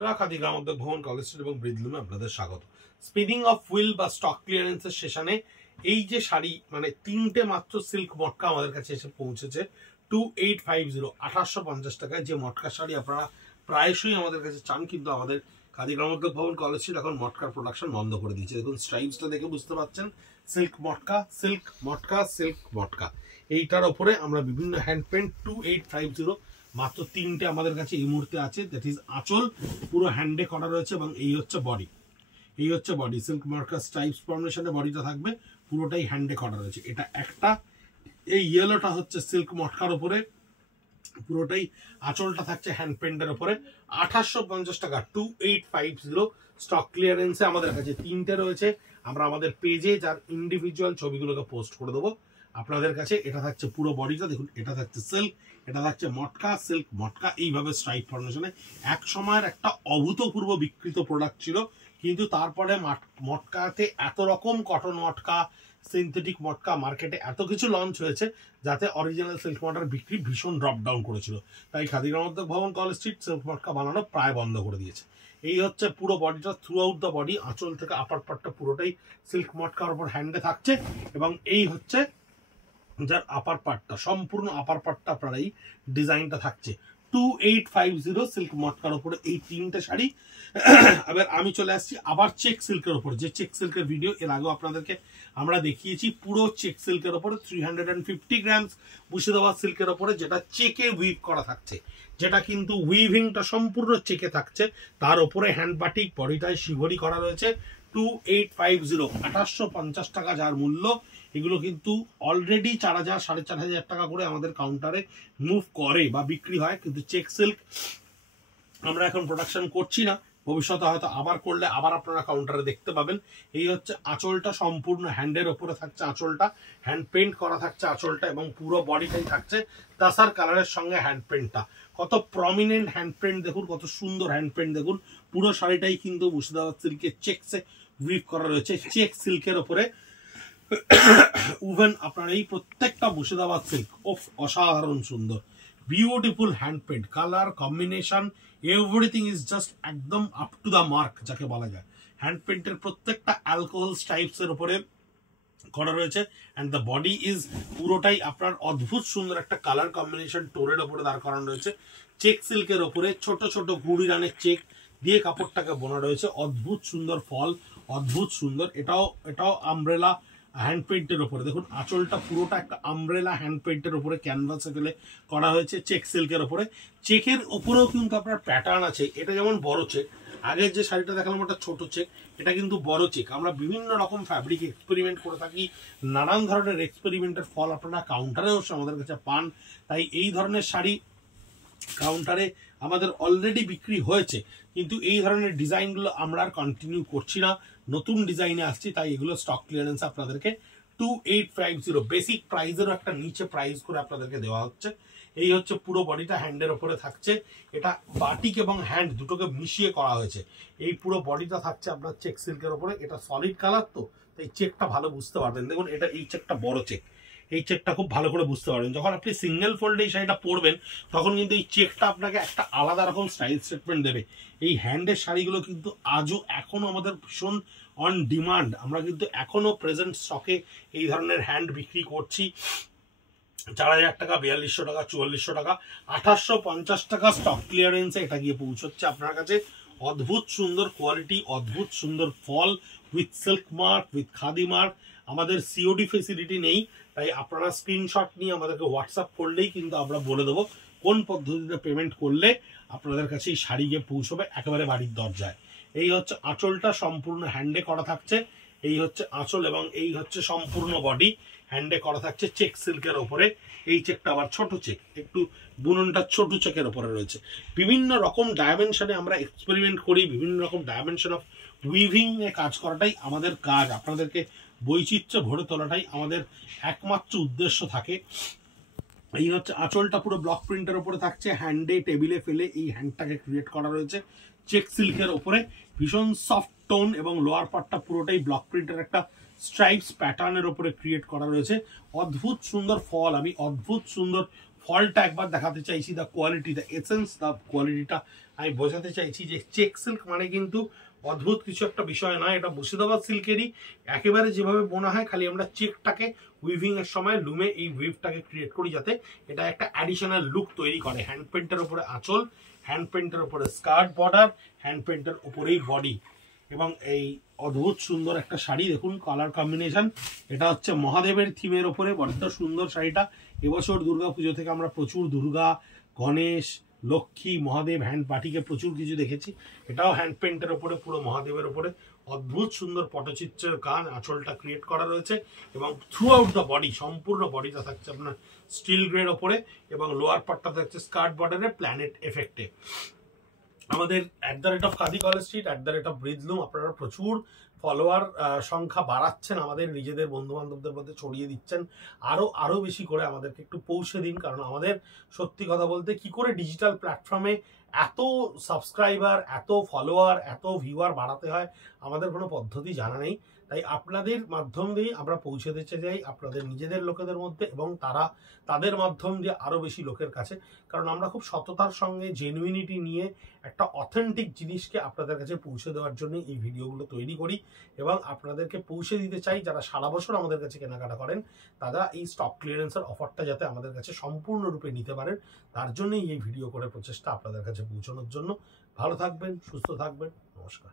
খাদি গ্রামোদ্যোগ ভবন college street এবং ব্রিজলুমে আপনাদের স্বাগত। স্পিনিং অফ হুইল বা স্টক ক্লিয়ারেন্সের সেশনে এই যে শাড়ি মানে তিনটে মাত্র সিল্ক মটকা আমাদের কাছে এসে পৌঁছেছে 2850 1850 টাকায়। যে মটকা শাড়ি আপনারা প্রায়শই আমাদের কাছে চান, কিন্তু আমাদের খাদি গ্রামোদ্যোগ ভবন কলেজ স্ট্রিট এখন মটকার প্রোডাকশন বন্ধ করে দিয়েছে। দেখুন স্ট্রাইপসটা দেখে বুঝতে পারছেন, সিল্ক মটকা সিল্ক মটকা সিল্ক মটকা। এইটার ওপরে আমরা বিভিন্ন হ্যান্ড পেন্ট 2850 মাত্র তিনটে আমাদের কাছে এই মুহূর্তে আছে। দ্যাট ইজ আঁচল পুরো হ্যান্ডে করা রয়েছে এবং এই হচ্ছে বডি। এই হচ্ছে বডি, সিল্ক মার্কাস স্ট্রাইপস ফর্মেশনে বডিটা থাকবে, পুরোটাই হ্যান্ডে করা রয়েছে। এটা একটা। এই ইয়েলোটা হচ্ছে সিল্ক মটকার উপরে, পুরোটাই আঁচলটা থাকছে হ্যান্ড পেন্টের উপরে। 2850 টাকা 2850 স্টক ক্লিয়ারেন্সে আমাদের কাছে তিনটে রয়েছে। আমরা আমাদের পেজে যার ইন্ডিভিজুয়াল ছবিগুলোকে পোস্ট করে দেবো আপনাদের কাছে। এটা থাকছে পুরো বডিটা, দেখুন এটা থাকছে সিল্ক, এটা থাকছে মটকা সিল্ক মটকা, এইভাবে স্ট্রাইপ ফর্মেশনে। এক সময়ের একটা অভূতপূর্ব বিকৃত প্রোডাক্ট ছিল, কিন্তু তারপরে মটকাতে এত রকম কটন মটকা, সিনথেটিক মটকা, মার্কেটে এত কিছু লঞ্চ হয়েছে যাতে অরিজিনাল সিল্ক মটকার বিক্রি ভীষণ ড্রপ ডাউন করেছিল। তাই খাদি গ্রামোদ্যোগ ভবন কলেজ স্ট্রিট সিল্ক মটকা বানানো প্রায় বন্ধ করে দিয়েছে। এই হচ্ছে পুরো বডিটা, থ্রু আউট দ্য বডি, আঁচল থেকে আপার পার্টটা পুরোটাই সিল্ক মটকার উপর হ্যান্ডে থাকছে। এবং এই হচ্ছে যার আপার পার্টটা, সম্পূর্ণ আপার পার্টটা আপনার এই ডিজাইনটা থাকছে 2850 সিল্ক মটকার উপরে এই তিনটে শাড়ি। এবার আমি চলে আসছি আবার চেক সিল্কের উপর। যে চেক সিল্কের ভিডিও এর আগেও আপনাদেরকে আমরা দেখিয়েছি, পুরো চেক সিল্কের উপরে 350 গ্রামস মুর্শিদাবাদ সিল্কের উপরে, যেটা চেকে উইভ করা থাকছে, যেটা কিন্তু উইভিংটা সম্পূর্ণ চেকে থাকছে। তার উপরে হ্যান্ড বাটিক, বডিটায় শিভরি করা রয়েছে। 2850 1850 টাকা যার মূল্য। এগুলো কিন্তু অলরেডি 4000 4500 টাকা করে আমাদের কাউন্টারে মুভ করে বা বিক্রি হয়, কিন্তু চেক সিল্ক আমরা এখন প্রোডাকশন করছি না, ভবিষ্যতে হয়তো আবার করলে আবার আপনারা কাউন্টারে দেখতে পাবেন। এই হচ্ছে আঁচলটা, সম্পূর্ণ হ্যান্ডের ওপরে থাকছে আঁচলটা, হ্যান্ড পেন্ট করা থাকছে আঁচলটা এবং পুরো বডিটাই থাকছে তাসার কালারের সঙ্গে হ্যান্ড পেন্টটা। কত প্রমিনেন্ট হ্যান্ড পেন্ট দেখুন, কত সুন্দর হ্যান্ড পেন্ট দেখুন। পুরো শাড়িটাই কিন্তু মুর্শিদাবাদ সিল্কের চেকসে উইভ করা রয়েছে, চেক সিল্কের ওপরে। ইভেন আপনার এই প্রত্যেকটা মুর্শিদাবাদ সিল্ক অসাধারণ সুন্দর, beautiful hand paint, colour combination, everything is just একদম আপ টু দ্য মার্ক যাকে বলা যায়। হ্যান্ড পেন্টের প্রত্যেকটা অ্যালকোহল স্ট্রাইপস এর উপরে করা রয়েছে। অ্যান্ড দ্য বডি ইজ পুরোটাই আপনার অদ্ভুত সুন্দর একটা কালার কম্বিনেশন টোরের ওপরে দাঁড় করানো রয়েছে। চেক সিল্কের ওপরে ছোট ছোট গুড়ি রানের চেক দিয়ে কাপড়টাকে বোনা রয়েছে, অদ্ভুত সুন্দর ফল, অদ্ভুত সুন্দর। এটাও আমব্রেলা হ্যান্ড পেন্টের ওপরে। দেখুন আঁচলটা পুরোটা একটা আমব্রেলা হ্যান্ড পেন্টের ওপরে ক্যানভাসে ফেলে করা হয়েছে চেক সিল্কের ওপরে। চেকের ওপরেও কিন্তু আপনার প্যাটার্ন আছে। এটা যেমন বড় চেক, আগের যে শাড়িটা দেখালাম ওটা ছোট চেক, এটা কিন্তু বড় চেক। আমরা বিভিন্ন রকম ফ্যাব্রিক এক্সপেরিমেন্ট করে থাকি, নানান ধরনের এক্সপেরিমেন্টের ফল আপনারা কাউন্টারেও আমাদের কাছে পান। তাই এই ধরনের শাড়ি কাউন্টারে আমাদের অলরেডি বিক্রি হয়েছে, কিন্তু এই ধরনের ডিজাইনগুলো আমরা আর কন্টিনিউ করছি না, নতুন ডিজাইনে আসছি। তাই এগুলো স্টক ক্লিয়ারেন্স আপনাদেরকে 2850 বেসিক প্রাইসেরও একটা নিচে প্রাইস করে আপনাদেরকে দেওয়া হচ্ছে। এই হচ্ছে পুরো বডিটা হ্যান্ডের ওপরে থাকছে, এটা বাটিক এবং হ্যান্ড দুটোকে মিশিয়ে করা হয়েছে। এই পুরো বডিটা থাকছে আপনার চেক সিল্কের ওপরে। এটা সলিড কালার, তো এই চেকটা ভালো বুঝতে পারবেন। দেখুন এটা, এই চেকটা বড় চেক, এই চেকটা খুব ভালো করে বুঝতে পারবেন। যখন আপনি সিঙ্গেল ফোল্ডে এই শাড়িটা পরবেন তখন কিন্তু এই চেকটা আপনাকে একটা আলাদা রকম স্টাইল স্টেটমেন্ট দেবে। এই হ্যান্ডের শাড়িগুলো কিন্তু আজও এখনো আমাদের ভীষণ অন ডিমান্ড। আমরা কিন্তু এখনো প্রেজেন্ট স্টকে এই ধরনের হ্যান্ড বিক্রি করছি 4000 টাকা, 4200 টাকা, 4400 টাকা, 2850 টাকা স্টক ক্লিয়ারেন্সে এটা গিয়ে পৌঁছচ্ছে আপনার কাছে। অদ্ভুত সুন্দর কোয়ালিটি, অদ্ভুত সুন্দর ফল, with silk mark, with khadi mark. আমাদের সিওডি ফেসিলিটি নেই, তাই আপনারা স্ক্রিনশট নিয়ে আমাদেরকে হোয়াটসঅ্যাপ করলেই কিন্তু আমরা বলে দেবো কোন পদ্ধতিতে পেমেন্ট করলে আপনাদের কাছে এই শাড়ি গিয়ে পৌঁছবে একেবারে বাড়ির দরজায়। এই হচ্ছে আঁচলটা, সম্পূর্ণ হ্যান্ডে করা থাকছে। এই হচ্ছে আঁচল এবং এই হচ্ছে সম্পূর্ণ বডি হ্যান্ডে করা থাকছে চেক সিল্কের ওপরে। এই চেকটা আবার ছোট চেক, একটু বুননটা ছোট চেকের ওপরে রয়েছে। বিভিন্ন রকম ডাইমেনশনে আমরা এক্সপেরিমেন্ট করি, বিভিন্ন রকম ডাইমেনশন অফ উইভিং এ কাজ করাটাই আমাদের কাজ। আপনাদেরকে বৈচিত্র্য ভরে তোলাটাই আমাদের একমাত্র উদ্দেশ্য থাকে। এই হচ্ছে আঁচলটা পুরো ব্লক প্রিন্টের উপরে থাকছে, হ্যান্ডে টেবিলে ফেলে এই হ্যান্ডটাকে ক্রিয়েট করা রয়েছে চেক সিল্কের উপরে। ভীষণ সফট টোন এবং লোয়ার পার্টটা পুরোটাই ব্লক প্রিন্টের একটা স্ট্রাইপস প্যাটার্নের উপরে ক্রিয়েট করা রয়েছে। অদ্ভুত সুন্দর ফল, আমি অদ্ভুত সুন্দর ফলটা একবার দেখাতে চাইছি, the quality, the essence, the কোয়ালিটিটা আমি বোঝাতে চাইছি যে চেক সিল্ক মানে কিন্তু অদ্ভুত কিছু একটা বিষয় নয়, এটা মুর্শিদাবাদ সিল্কেরই একেবারে যেভাবে বোনা হয়, খালি আমরা চেকটাকে উইভিং এর সময় লুমে এই উইভটাকে ক্রিয়েট করি যাতে এটা একটা অ্যাডিশনাল লুক তৈরি করে। হ্যান্ড পেন্টের উপরে আঁচল, হ্যান্ড পেন্টের উপরে স্কার্ট বর্ডার, হ্যান্ড পেন্টের উপরেই বডি, এবং এই অদ্ভুত সুন্দর একটা শাড়ি দেখুন কালার কম্বিনেশন। এটা হচ্ছে মহাদেবের থিমের ওপরে, বড্ড সুন্দর শাড়িটা। এবছর দুর্গা পুজো থেকে আমরা প্রচুর দুর্গা, গণেশ, লক্ষ্মী, মহাদেব, হ্যান্ড বাটিকে প্রচুর কিছু দেখেছি। এটাও হ্যান্ড পেন্টের ওপরে, পুরো মহাদেবের ওপরে অদ্ভুত সুন্দর পটচিত্রের কান, আঁচলটা ক্রিয়েট করা রয়েছে, এবং থ্রু আউট দ্য বডি, সম্পূর্ণ বডিটা থাকছে আপনার স্টিল গ্রের ওপরে, এবং লোয়ার পার্টটা থাকছে স্কার্ট বর্ডারে প্ল্যানেট এফেক্টে। আমাদের @কাদি কলেজ স্ট্রিট, @ব্রিজলুম, আপনারা প্রচুর ফলোয়ার সংখ্যা বাড়াচ্ছেন, আমাদের নিজেদের বন্ধু বান্ধবদের মধ্যে ছড়িয়ে দিচ্ছেন। আরো বেশি করে আমাদেরকে একটু পৌঁছে দিন, কারণ আমাদের সত্যি কথা বলতে কি করে ডিজিটাল প্ল্যাটফর্মে এত সাবস্ক্রাইবার, এত ফলোয়ার, এত ভিউয়ার বাড়াতে হয় আমাদের কোনো পদ্ধতি জানা নেই। তাই আপনাদের মাধ্যম দিয়ে আমরা পৌঁছে দিতে চাই আপনাদের নিজেদের লোকেদের মধ্যে, এবং তাদের মাধ্যম দিয়ে আরো বেশি লোকের কাছে। কারণ আমরা খুব সততার সঙ্গে জেনুইনিটি নিয়ে একটা অথেন্টিক জিনিসকে আপনাদের কাছে পৌঁছে দেওয়ার জন্য এই ভিডিওগুলো তৈরি করি, এবং আপনাদেরকে পৌঁছে দিতে চাই যারা সারা বছর আমাদের কাছে কেনাকাটা করেন তারা এই স্টক ক্লিয়ারেন্সের অফারটা যাতে আমাদের কাছে সম্পূর্ণরূপে নিতে পারেন, তার জন্যই এই ভিডিও করে প্রচেষ্টা আপনাদের কাছে পৌঁছানোর জন্য। ভালো থাকবেন, সুস্থ থাকবেন, নমস্কার।